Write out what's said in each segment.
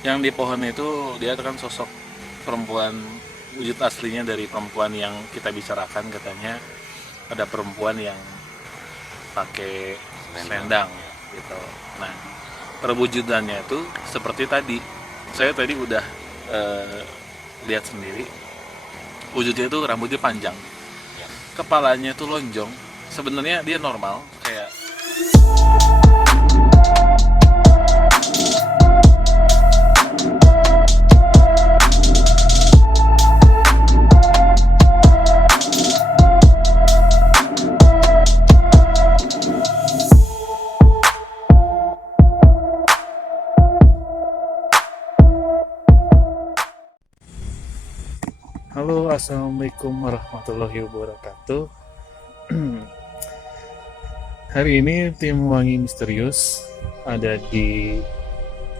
Yang di pohon itu dia kan sosok perempuan, wujud aslinya dari perempuan yang kita bicarakan. Katanya ada perempuan yang pakai selendang gitu. Nah, perwujudannya itu seperti tadi. Saya tadi udah eh, lihat sendiri. Wujudnya itu rambutnya panjang, kepalanya itu lonjong. Sebenarnya dia normal kayak. Halo, assalamualaikum warahmatullahi wabarakatuh. Hari ini tim Wangi Misterius ada di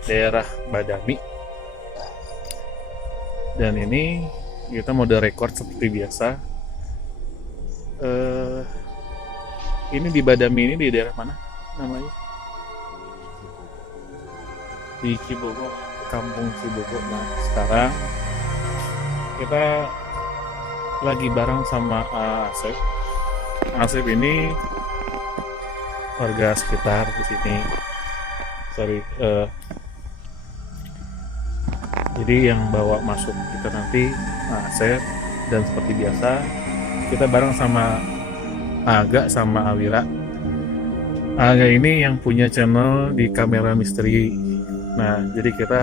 daerah Badami, dan ini kita mode record seperti biasa. Eh, ini di Badami ini di daerah mana namanya? Di Cibogo, Kampung Cibogo. Nah, sekarang kita lagi bareng sama Asep. Asep ini warga sekitar di sini. Sorry, jadi yang bawa masuk kita nanti Asep, dan seperti biasa kita bareng sama Aga sama Awira. Aga ini yang punya channel di Kamera Misteri. Nah, jadi kita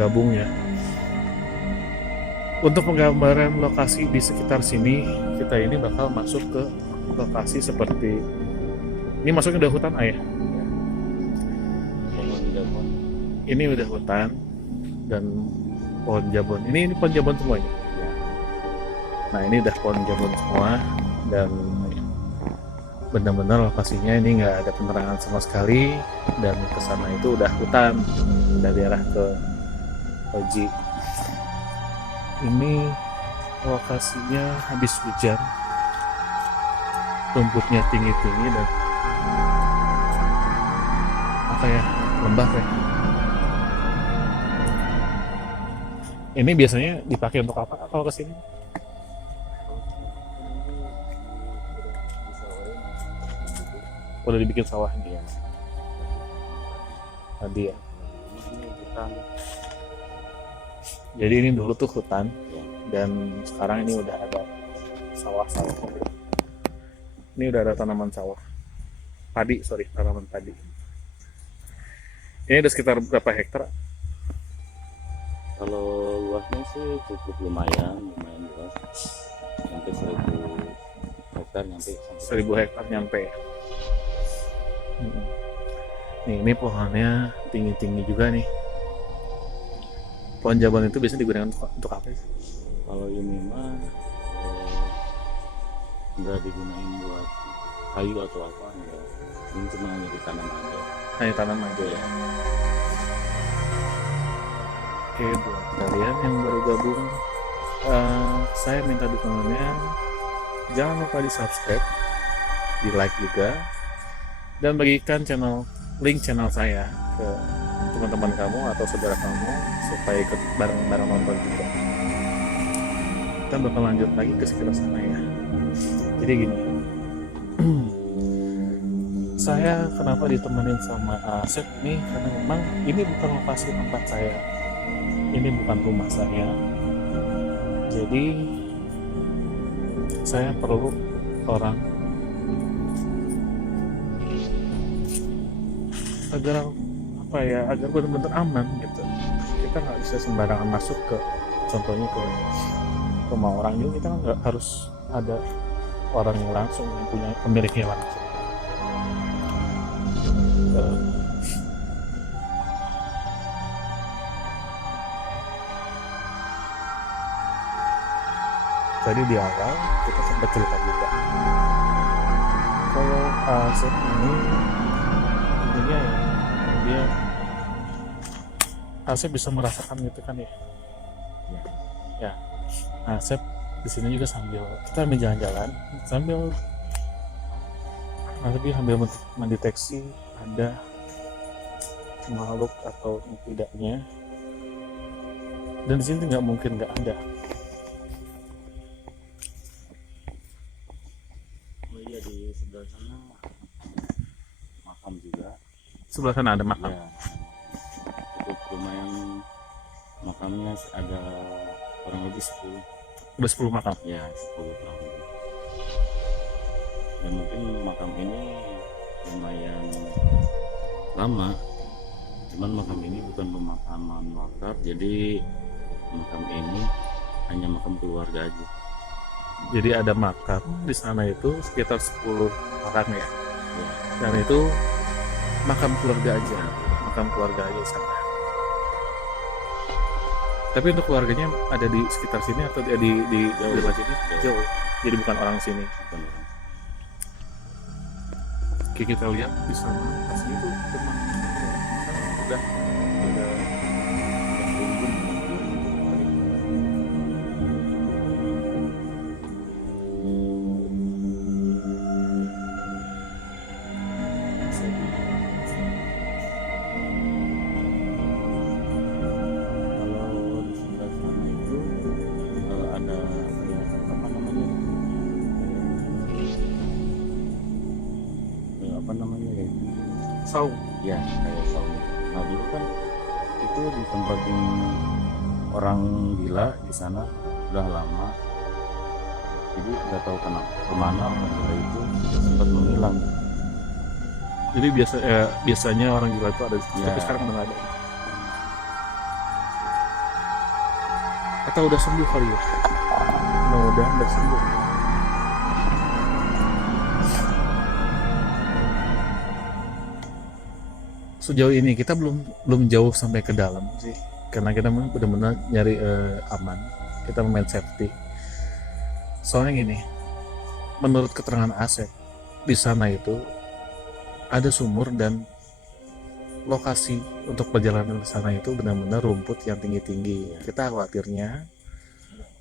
gabung ya. Untuk penggambaran lokasi di sekitar sini, kita ini bakal masuk ke lokasi seperti ini. Masuknya udah hutan ayah. Ini udah hutan dan pohon jabon. Ini pohon jabon semuanya. Nah, ini udah pohon jabon semua, dan benar-benar lokasinya ini nggak ada penerangan sama sekali, dan kesana itu udah hutan, udah daerah ke Oji. Ini lokasinya habis hujan, rumputnya tinggi-tinggi dan apa ya, lembab ya. Ini biasanya dipakai untuk apa kalau kesini? Udah dibikin sawah dia tadi ya. Jadi ini dulu tuh hutan, dan sekarang ini udah ada sawah-sawah. Ini udah ada tanaman sawah, tanaman padi. Ini ada sekitar berapa hektar? Kalau luasnya sih cukup lumayan luas, sampai 1.000 hektar, nyampe 1000 hektar nyampe. Nih, ini pohonnya tinggi-tinggi juga nih. Pohon jabon itu biasanya digunakan untuk apa sih? Kalau ini mah nggak digunain buat kayu atau apa, enggak. Ini cuma hanya ditanam aja. Hanya tanam aja ya. Oke, buat kalian yang baru gabung, saya minta dukungannya. Jangan lupa di subscribe, di like juga, dan bagikan link channel saya ke teman-teman kamu atau saudara kamu supaya ikut bareng-bareng nonton juga. Kita bakal lanjut lagi ke sekitar sana ya. Jadi gini, saya kenapa ditemenin sama Asep ini, karena memang ini bukan lokasi tempat saya, ini bukan rumah saya. Jadi saya perlu orang agar agar benar-benar aman gitu. Kita nggak bisa sembarangan masuk ke, contohnya ke rumah orang ini. Kita nggak harus ada orang yang langsung, yang punya pemiliknya langsung. Tadi di awal kita sempat cerita juga kalau Asep ini intinya ya, dia Asep bisa merasakan gitu kan ya. Ya, Asep di sini juga sambil kita jalan-jalan, sambil mendeteksi ada makhluk atau tidaknya. Dan di sini nggak mungkin nggak ada. Oh iya, di sebelah sana makam juga. Sebelah sana ada makam. Ya, cukup lumayan, makamnya ada kurang lebih 10. Udah 10 makam. Ya, 10 kurang lebih. Dan mungkin makam ini lumayan lama, cuman makam ini bukan pemakaman wakaf, jadi makam ini hanya makam keluarga aja. Jadi ada makam di sana itu sekitar 10 makam ya. Ya, Dan itu makam keluarga aja, makam keluarga aja di sana. Tapi untuk keluarganya ada di sekitar sini atau di Jauh. dekat sini? Jauh. Jauh. Jadi bukan orang sini. bukan orang. Oke, kita lihat di sana asli itu memang udah Kalau di sebelah sana itu ada kayak apa namanya? Apa namanya ya? saung. Ya, kayak saung. Nah dulu kan itu ditempatin orang gila di sana udah lama. Jadi nggak tahu kemana orang gila itu sempat menghilang. Jadi biasanya orang gila itu ada di situ, Ya. tapi sekarang udah nggak ada. Atau udah sembuh kali ya? Mudah-mudahan udah sembuh. Sejauh ini kita belum jauh sampai ke dalam sih, karena kita memang benar-benar nyari aman. Kita main safety. Soalnya gini, menurut keterangan Asep, di sana itu ada sumur dan lokasi untuk perjalanan ke sana itu benar-benar rumput yang tinggi-tinggi. Kita khawatirnya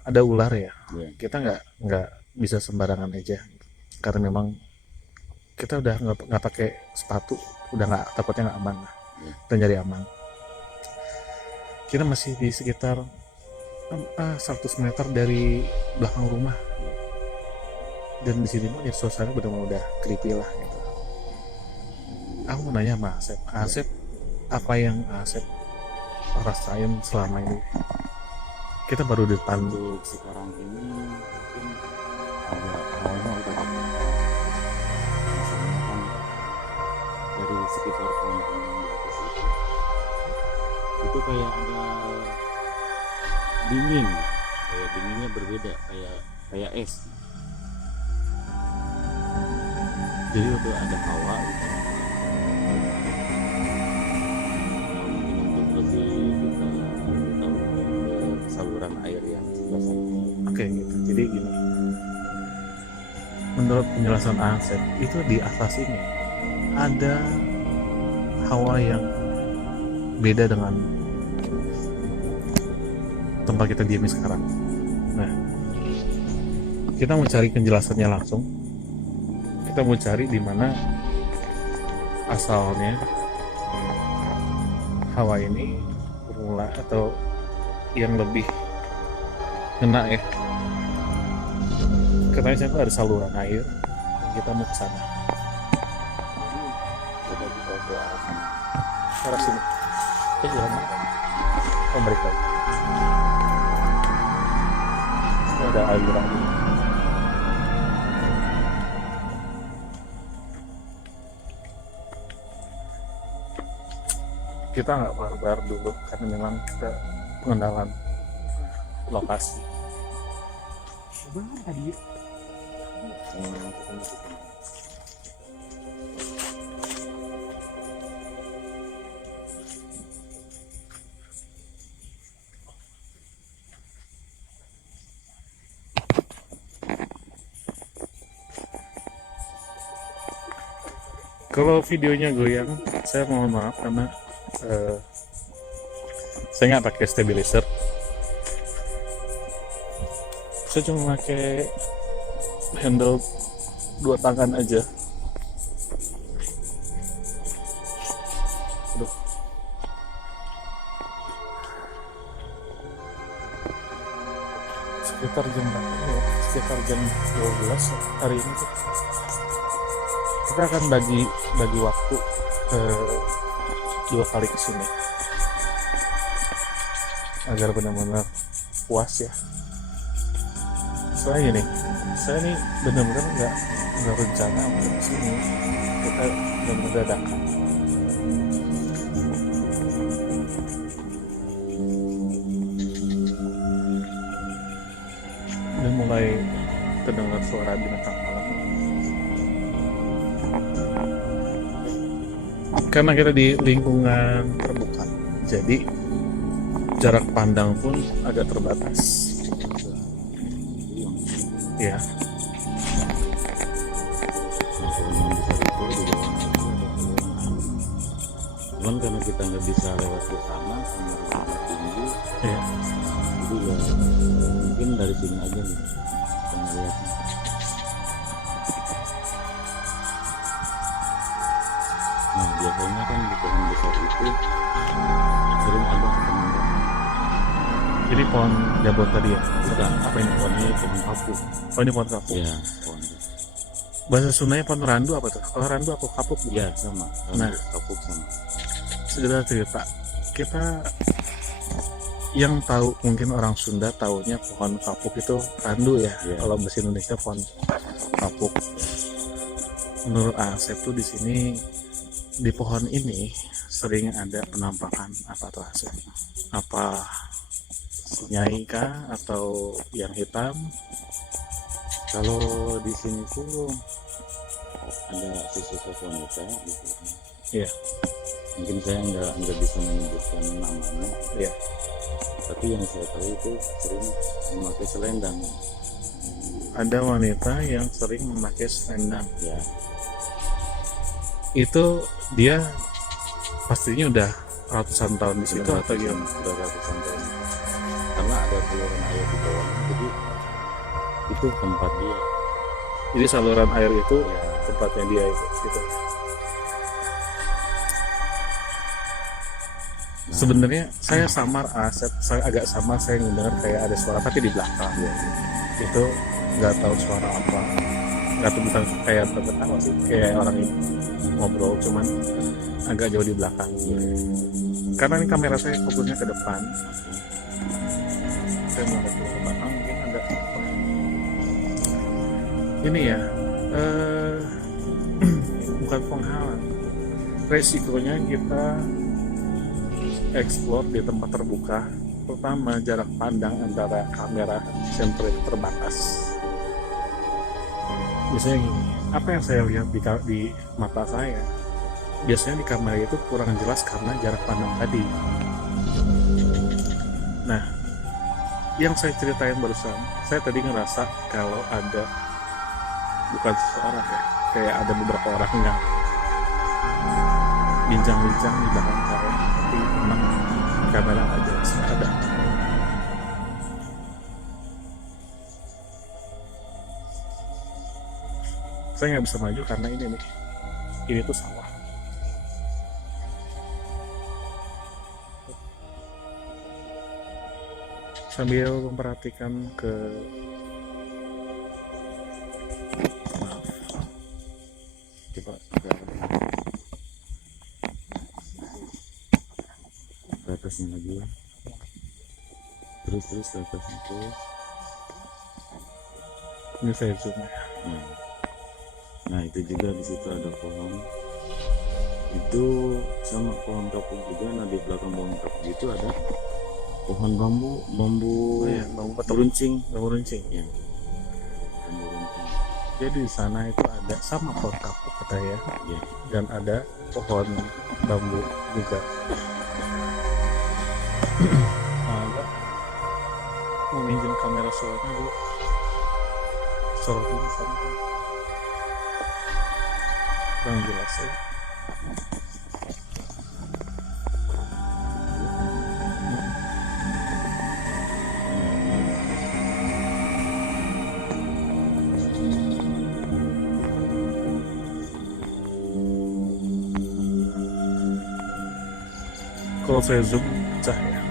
ada ular ya. Ya. Kita nggak bisa sembarangan aja, karena memang kita udah nggak pakai sepatu, udah nggak, takutnya nggak aman lah. Ya. Dan nyari aman. Kita masih di sekitar 100 meter dari belakang rumah. Dan di sini mah ya suasana benar-benar udah creepy lah gitu. Aku mau nanya sama Asep. Asep, apa yang Asep rasain selama ini? Kita baru di depan. Untuk sekarang ini mungkin agak awalnya udah dapat. Masalahnya kan dari sekitar pohon-pohon di atas itu kayak ada dingin, kayak dinginnya berbeda, kayak es. Jadi itu ada hawa gitu. Nah, mungkin untuk lebih kita tahu ke saluran air yang sebelah sana. Oke, gitu. Jadi gini. Menurut penjelasan Asep, itu di atas ini ada hawa yang beda dengan tempat kita diami sekarang. Nah, kita mau cari penjelasannya langsung. Kita mau cari di mana asalnya hawa ini bermula atau yang lebih kena ya. Katanya saya tuh ada saluran air yang kita mau ke sana. Coba kita ke arah sana. Arah sini. Jalan. Oh, balik lagi. Ini ada air lagi. Kita nggak barbar dulu karena memang kita pengenalan lokasi. Benar tadi. Kalau videonya goyang, saya mohon maaf karena saya nggak pakai stabilizer. Saya cuma pakai handle 2 tangan aja. Aduh. sekitar jam berapa ya? Sekitar jam 12 hari ini tuh. Kita akan bagi waktu dua kali kesini agar benar-benar puas ya. Soalnya gini, saya nih benar-benar nggak rencana untuk kesini, kita benar-benar dadakan. Dan mulai terdengar suara binatang malam. Karena kita di lingkungan terbuka, jadi jarak pandang pun agak terbatas. Ya. Cuman karena kita nggak bisa lewat ke sana karena rumah tinggi, Ya. jadi ya mungkin dari sini aja nih kita ngeliat. Nah biasanya kan di pohon besar itu sering ada penanda. Jadi pohon jabon tadi ya? Bukan, Apa ini? pohonnya pohon kapuk. Oh ini pohon kapuk. Ya, pohon. Bahasa Sundanya pohon randu apa tuh? Kalau randu apa kapuk? Ya sama. Nah. Kapuk sama. Segera cerita. Kita yang tahu mungkin orang Sunda taunya pohon kapuk itu randu ya. Ya. Kalau bahasa Indonesia pohon kapuk. Menurut Asep tuh di sini di pohon ini sering ada penampakan apa tuh Asep? Apa nyai kah atau yang hitam? Kalau di sini tuh ada sosok wanita gitu. Iya. Mungkin saya nggak bisa menyebutkan namanya. Iya. Tapi yang saya tahu itu sering memakai selendang. Ada wanita yang sering memakai selendang. Ya, Itu dia pastinya udah ratusan tahun di situ atau gimana? sudah ratusan tahun. Karena ada saluran air di bawahnya, jadi itu tempat dia. Jadi saluran air itu Ya, tempatnya dia itu gitu. nah, Sebenarnya saya samar Asep, saya agak samar saya mendengar kayak ada suara tapi di belakang ya, itu nggak tahu suara apa, nggak tahu bukan kayak terketawa sih, kayak orang ini ngobrol cuman agak jauh di belakang. Karena ini kamera saya fokusnya ke depan, saya melihat ke belakang mungkin ada apa. Ini ya bukan penghalang, resikonya kita explore di tempat terbuka. Pertama, jarak pandang antara kamera senter itu terbatas. Biasanya gini, apa yang saya lihat di mata saya, biasanya di kamera itu kurang jelas karena jarak pandang tadi. Nah, yang saya ceritain barusan, saya tadi ngerasa kalau ada, bukan seseorang ya, kayak ada beberapa orang yang bincang-bincang di belakang saya, tapi memang kamera nggak jelas, nggak ada. Saya nggak bisa maju karena ini tuh sawah. Sambil memperhatikan ke coba ke atasnya lagi ya. Terus ke atasnya terus. ini saya zoom ya. Nah itu juga di situ ada pohon. Itu sama pohon kapuk juga. Nah di belakang pohon kapuk itu ada pohon bambu Oh iya, bambu beruncing. runcing. Ya, bambu runcing. Jadi di sana itu ada sama pohon kapuk katanya, Ya, dan ada pohon bambu juga. Agak mau minjem kamera soalnya dulu. Sorotin di sana. Kurang jelas ya. Kalau saya zoom pecah ya,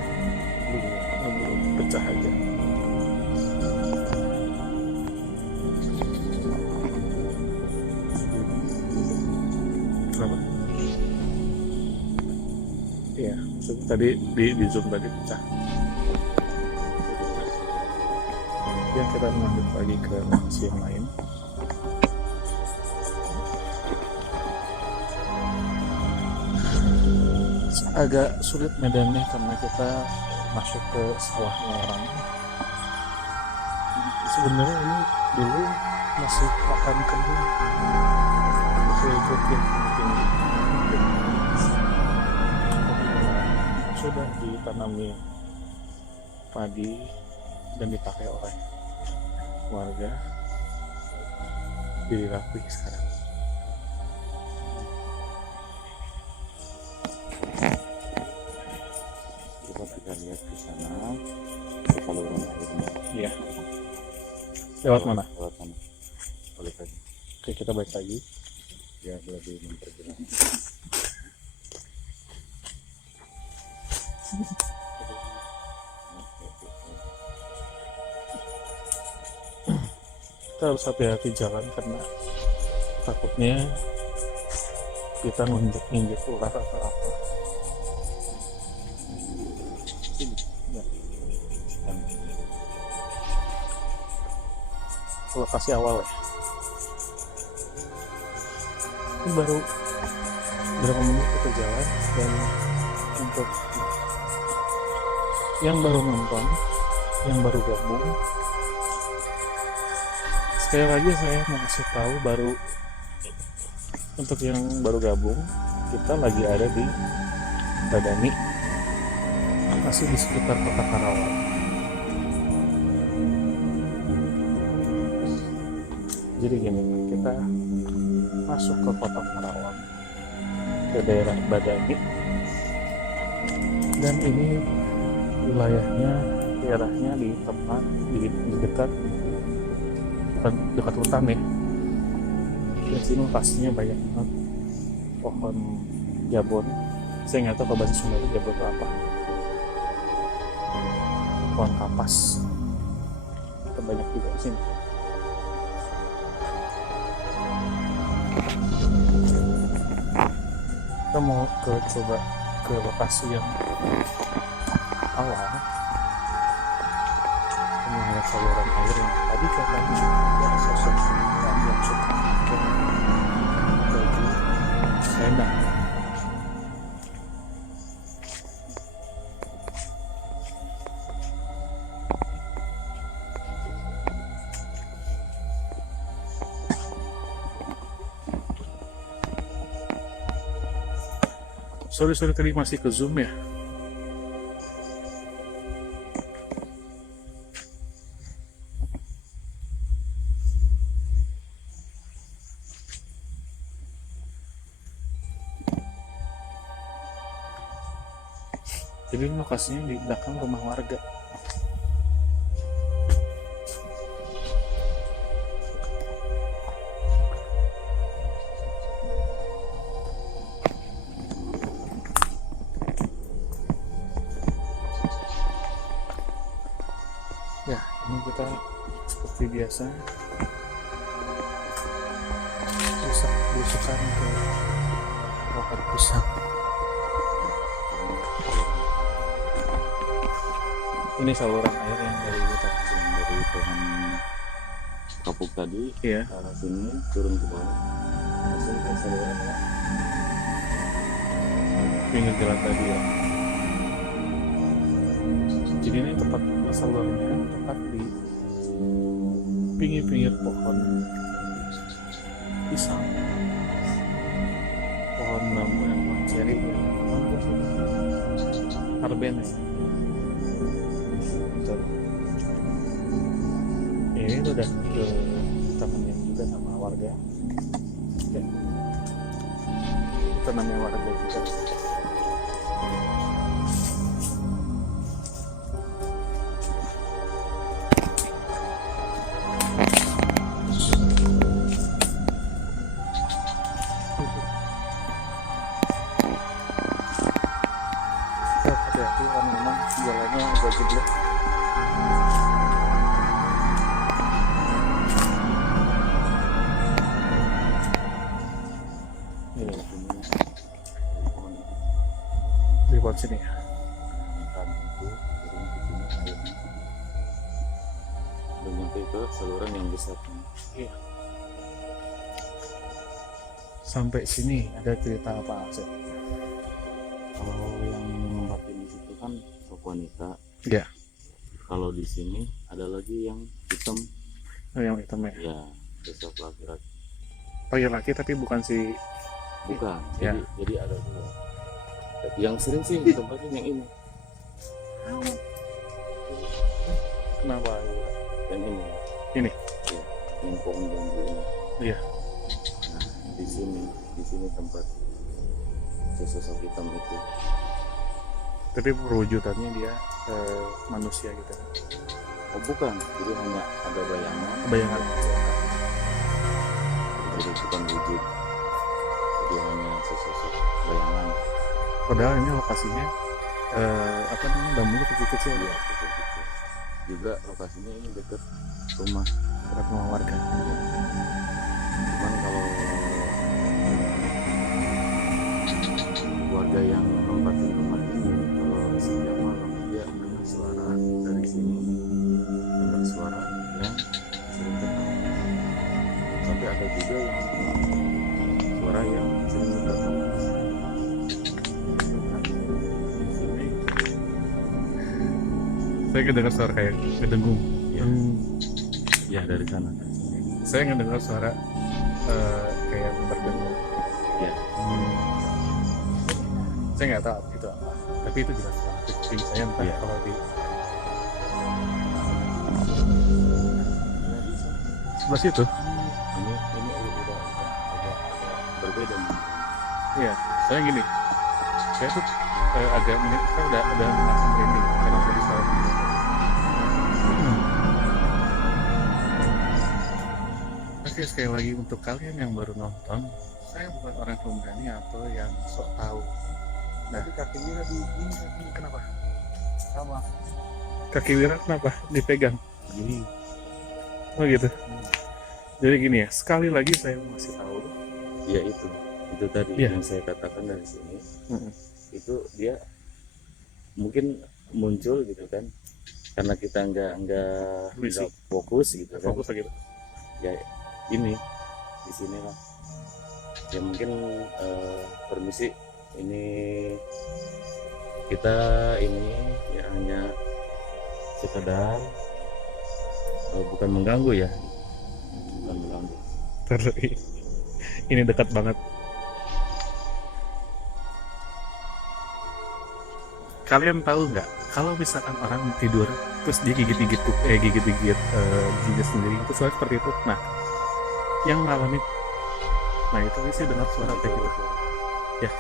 belum pecah aja. Kenapa? Iya, tadi di zoom tadi pecah. Ya, kita lanjut lagi ke lokasi yang lain. Agak sulit medannya karena kita masuk ke sawahnya orang. Sebenarnya ini dulu masih lahan kebun. Bisa ikutin ini. Sudah ditanami padi dan dipakai oleh warga, jadi rapi sekarang. Kita bisa lihat ke sana, ke saluran airnya. Iya. Lewat mana? Lewat sana. Balik lagi. Oke, kita balik lagi. Ya, lebih memperjelas. Kita harus hati-hati jalan karena takutnya kita nginjek ular atau apa. Ya. Lokasi awal ya. Ini baru berapa menit kita jalan, dan untuk yang baru nonton, yang baru gabung, sekali lagi saya mau kasih tahu, baru untuk yang baru gabung, kita lagi ada di Badani, masih di sekitar kota Karawang. Jadi gini, kita masuk ke kota Karawang, ke daerah Badani, dan ini wilayahnya, daerahnya di tempat di dekat hutan ya. Di sini lokasinya banyak banget pohon jabon. Saya nggak tahu kalau bahasa Sunda itu jabon itu apa. Pohon kapas itu banyak juga di sini. Kita mau coba ke lokasi yang awal, melihat saluran air yang tadi katanya ada sosok yang suka baju selendang. Sorry tadi masih ke zoom ya. Jadi lokasinya di belakang rumah warga. Ya, ini kita seperti biasa berusaha ke pohon pisang. Ini saluran air yang dari kita, Yang dari pohon kapuk tadi, iya, ke arah sini turun ke bawah. Langsung ke saluran ya. pinggir jalan tadi ya. Jadi ini tempat salurannya tepat di pinggir-pinggir pohon pisang, pohon bambu yang pohon ceri, arben ya. Betul. Ini udah ke temannya juga sama warga. Ya. Itu namanya warga juga. Hati-hati karena memang jalannya agak jeblok. Ini lewat sini ya. Kan itu turun ke sini airnya dan nyampe ke saluran yang besar. Iya. Sampai sini ada cerita apa sih? Kalau yang nempatin di situ kan sok wanita. Iya. Kalau di sini ada lagi yang hitam. Oh, yang hitam ya. Ya, sosok laki-laki. Laki-laki tapi bukan si. Bukan. Ya. Jadi ada dua. Yang sering sih ditempatin yang ini. Kenapa? Yang ini. Ini. Ya, yang pohon bambu ini. Iya. Nah, di sini tempat sosok hitam itu. Tapi perwujudannya dia manusia gitu. Oh bukan, jadi hanya ada Bayangan. jadi bukan wujud, jadi hanya sesosok bayangan. Padahal ini lokasinya apa namanya, bambunya kecil-kecil Iya, ya. kecil-kecil. Juga lokasinya ini dekat rumah. Dekat rumah warga. Cuman kalau warga yang nempatin rumah ini, kalau setiap malam dia dengar suara dari sini, dengar suara yang sering ketawa. Sampai ada juga yang suara yang sering ketawa. Saya kedengar suara kayak ngedengung. Ya, ya dari sana. Saya ngedengar suara kayak berdengung. Ya, Saya nggak tahu itu apa. Tapi itu jelas banget. Kuping saya entah Iya. kalau di sebelah situ. ini udah agak berbeda nih. Iya. Saya gini. Saya tuh agak saya udah merasa merinding karena tadi saya. Oke, sekali lagi untuk kalian yang baru nonton, saya bukan orang pemberani atau yang sok tahu. Nah, Kaki Wira di ini kenapa? sama. Kaki Wira kenapa dipegang? Jadi Oh gitu. Jadi gini ya, sekali lagi saya mau kasih tahu. ya itu tadi Iya. yang saya katakan dari sini. Mm-mm. Itu dia mungkin muncul gitu kan, karena kita nggak Visi. fokus gitu kan. Fokus lagi. Ya ini di sini lah. Ya mungkin permisi, ini kita ini ya hanya sekedar bukan mengganggu ya, bukan mengganggu. Ini dekat banget. Kalian tahu nggak kalau misalkan orang tidur terus dia gigit-gigit giginya sendiri itu suara seperti itu. Nah, yang ngalamin, nah itu sih dengar suara kayak gitu. Ya.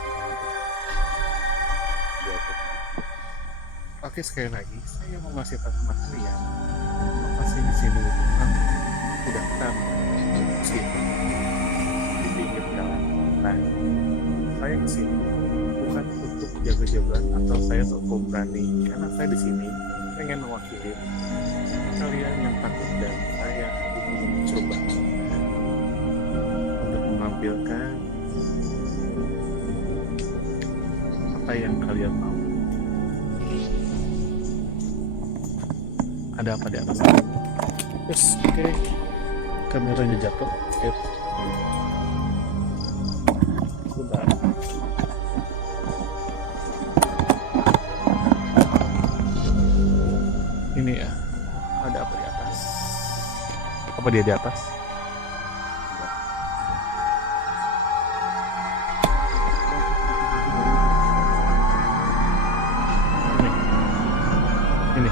Oke, sekali lagi saya mau ngasih tahu sama kalian, lokasi di sini memang tidak ramai meskipun di pinggir jalan. Nah, saya kesini bukan untuk jaga-jagaan atau saya sok pemberani, karena saya di sini pengen mewakili kalian yang takut dan saya ingin mencoba untuk menampilkan apa yang kalian mau. Ada apa di atas? Terus, oke, kameranya jatuh. Oke. Sudah. Ini ya, ada apa di atas? Apa dia di atas? Ini.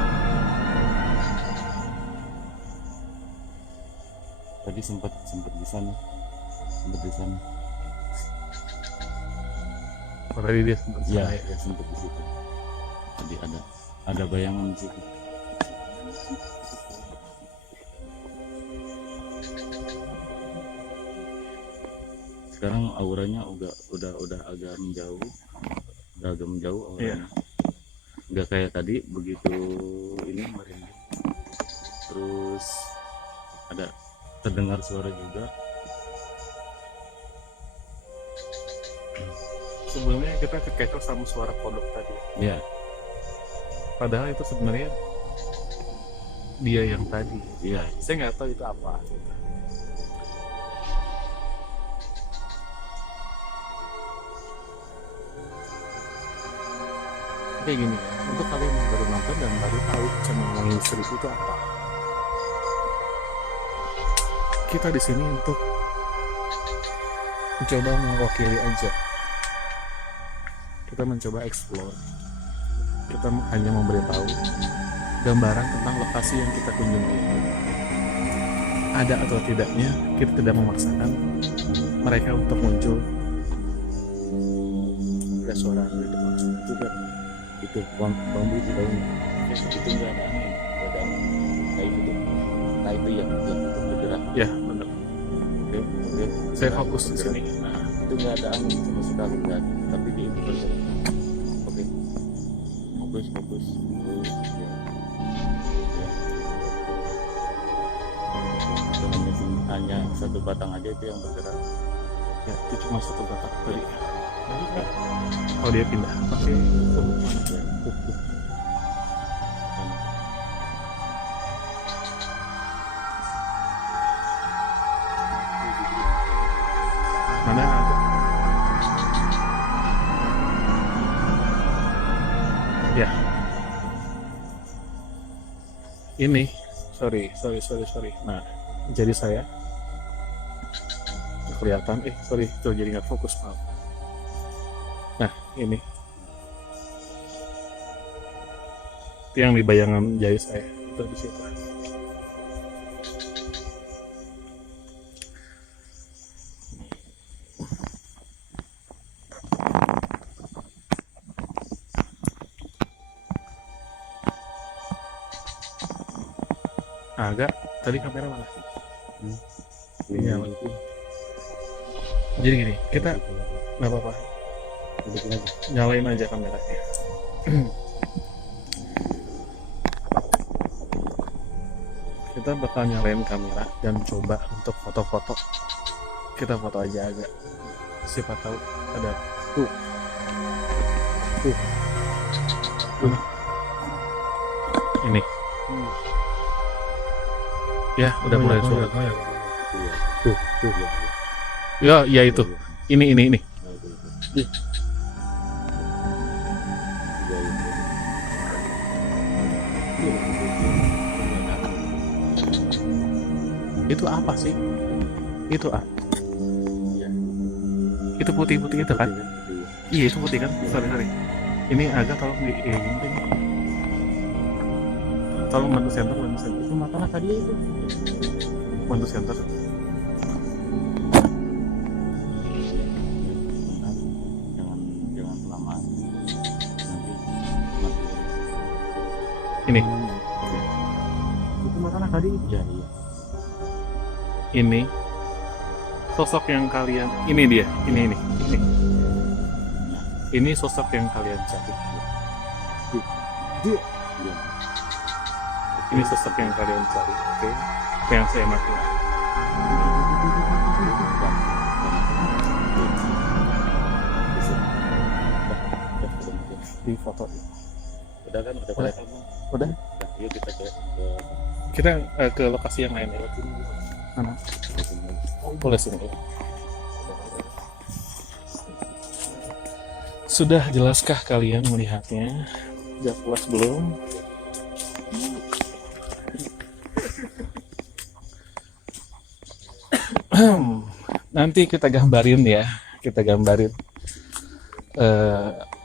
Tadi sempat di sana, Oh, tadi dia sempat ya, sana ya. ya sempat di situ. Tadi ada bayangan di situ. Sekarang auranya udah agak menjauh, auranya. Nggak kayak tadi begitu ini merinding. Terus ada terdengar suara juga. sebelumnya kita kekecoh sama suara kodok tadi. Ya, Padahal itu sebenarnya dia yang tadi. iya. Saya nggak tahu itu apa. Gitu. Kayak gini, untuk kalian yang baru nonton dan baru tahu channel Wangi Misteri itu apa, kita di sini untuk mencoba mewakili aja. Kita mencoba explore. Kita hanya memberitahu gambaran tentang lokasi yang kita kunjungi itu. Ada atau tidaknya, kita tidak memaksakan mereka untuk muncul. Ada suara dari depan itu kan. Itu bambu di daunnya. Itu nggak ada angin, nggak ada angin. Kayak gitu. Nah itu yang itu bergerak. Ya, benar. Oke, oke. Saya Nah, fokus di bergerak. sini. Nah, Itu nggak ada angin sama sekali nggak ada. Tapi dia itu bergerak. Oke. Fokus, fokus, fokus. Ya. Ya. Itu hanya satu batang aja itu yang bergerak. ya itu cuma satu batang tadi. Oh dia pindah. Oke. Mana ada? Ya. Ini, sorry. Nah, jadi saya kelihatan, sorry, tuh jadi nggak fokus, maaf. Nah, ini. Itu yang di bayangan jari saya, itu di situ. Agak, tadi kamera mana? Ini apa? itu. Jadi gini, kita nggak apa-apa, Bikin aja. nyalain aja kameranya. Kita bakal nyalain kamera dan coba untuk foto-foto. Kita foto aja agak. Siapa tahu ada tuh. Mana? Ini. Ya, udah mulai suara. Tuh, tuh. Ya, ya itu. Ini. Nah, itu. Ih. Ya, Itu apa sih? Itu apa? ya. Itu putih-putih itu kan? Iya, itu putih kan? Sorry. Ini agak tolong di ini. Tolong bantu center. Itu makanan tadi itu. Bantu center. Jangan kelamaan. Nanti mati. Ini. Itu makanan tadi. Iya. Ini sosok yang kalian, ini dia, ini. Ini sosok yang kalian cari. Iya. Ini sosok yang kalian cari, oke? Apa yang saya maksud? Di foto. Udah kan? Udah. Udah. Yuk kita Kita ke lokasi yang lain ya. Mana? Boleh sini. Sudah jelaskah kalian melihatnya? Sudah puas belum? Nanti kita gambarin ya,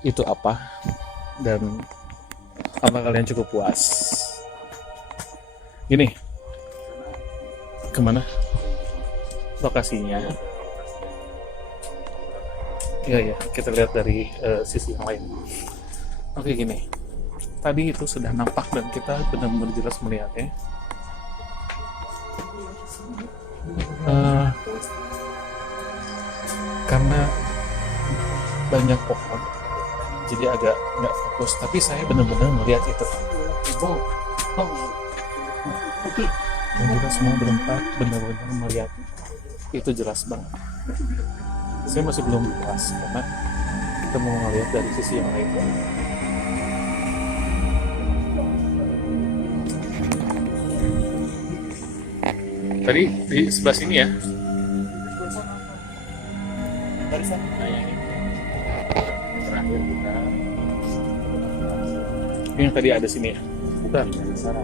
itu apa dan apa kalian cukup puas. Gini, kemana lokasinya? Iya, kita lihat dari sisi yang lain. Oke, gini, tadi itu sudah nampak dan kita benar-benar jelas melihatnya. Karena banyak pohon, jadi agak nggak fokus. Tapi saya benar-benar melihat itu. Dan kita semua berempat benar-benar melihat itu jelas banget. Saya masih belum puas karena kita mau ngeliat dari sisi yang lain. Tadi di sebelah sini ya. Dari sana. Nah, yang ini terakhir kita Ini yang tadi ada sini ya. Bukan. di sana.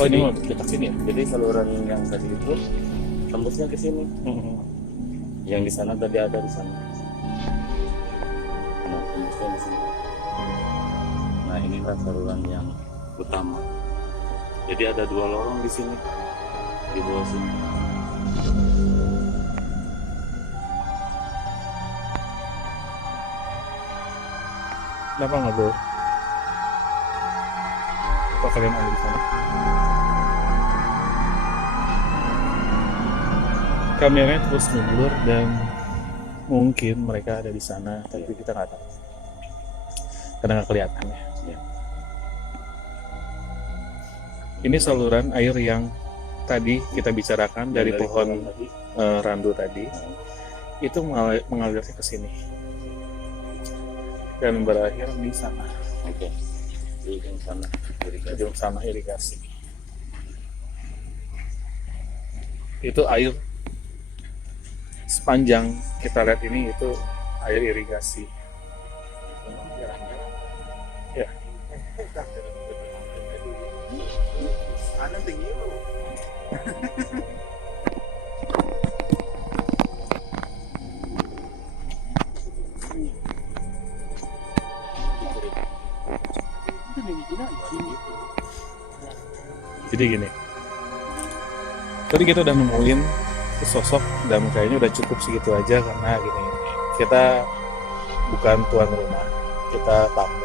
Oh ini mau dekat sini ya. Jadi saluran yang tadi itu tembusnya ke sini. Yang di sana tadi ada di sana. Nah, tembusnya di sini. Nah, inilah saluran yang utama. Jadi ada 2 lorong di sini. Di bawah sini. Kenapa nggak bro? Apa kalian ada di sana? Kameranya terus mundur dan mungkin mereka ada di sana, tapi kita nggak tahu. Karena nggak kelihatan ya. Ya. Ini saluran air yang tadi kita bicarakan dari pohon tadi. randu tadi, itu mengalirnya ke sini dan berakhir di sana. Oke. Di ujung sana. Di ujung sana irigasi. Itu air sepanjang kita lihat ini itu air irigasi. Ya. Jadi gini, tadi kita udah nemuin sosok dan kayaknya udah cukup segitu aja karena gini, kita bukan tuan rumah, kita tamu.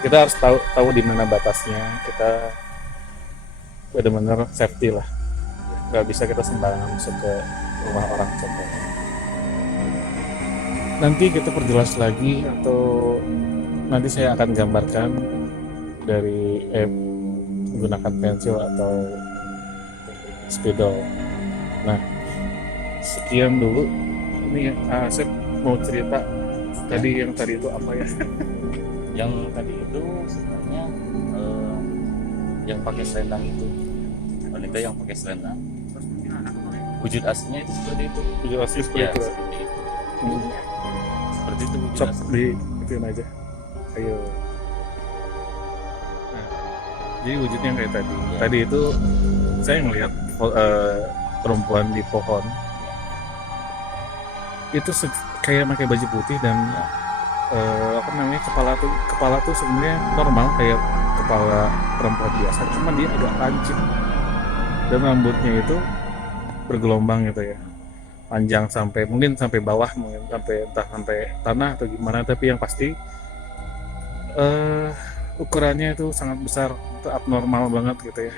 Kita harus tahu di mana batasnya, kita benar-benar safety lah. Nggak bisa kita sembarangan masuk ke rumah orang contohnya. Nanti kita perjelas lagi atau nanti saya akan gambarkan dari menggunakan pensil atau spidol. Nah, sekian dulu. Ini saya mau cerita tadi yang tadi itu apa ya? Yang tadi itu sebenarnya yang pakai selendang itu, wanita yang pakai selendang. Wujud aslinya itu seperti itu. Wujud asli seperti Ya, itu. seperti itu. Hmm. Seperti itu wujud Cok asli. di ituin aja. Ayo. Nah, jadi wujudnya kayak tadi. Ya. Tadi itu saya ngelihat perempuan di pohon. Itu kayak pakai baju putih dan Ya. apa namanya kepala tuh sebenarnya normal kayak kepala perempuan biasa, cuma dia agak lancip dan rambutnya itu bergelombang gitu ya, panjang mungkin sampai bawah, mungkin entah sampai tanah atau gimana, tapi yang pasti ukurannya itu sangat besar, itu abnormal banget gitu ya.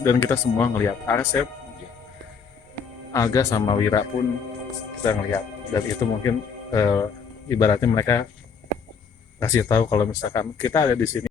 Dan kita semua ngelihat, Asep, Aga sama Wira pun kita ngelihat, dan itu mungkin ibaratnya mereka kasih tahu kalau misalkan kita ada di sini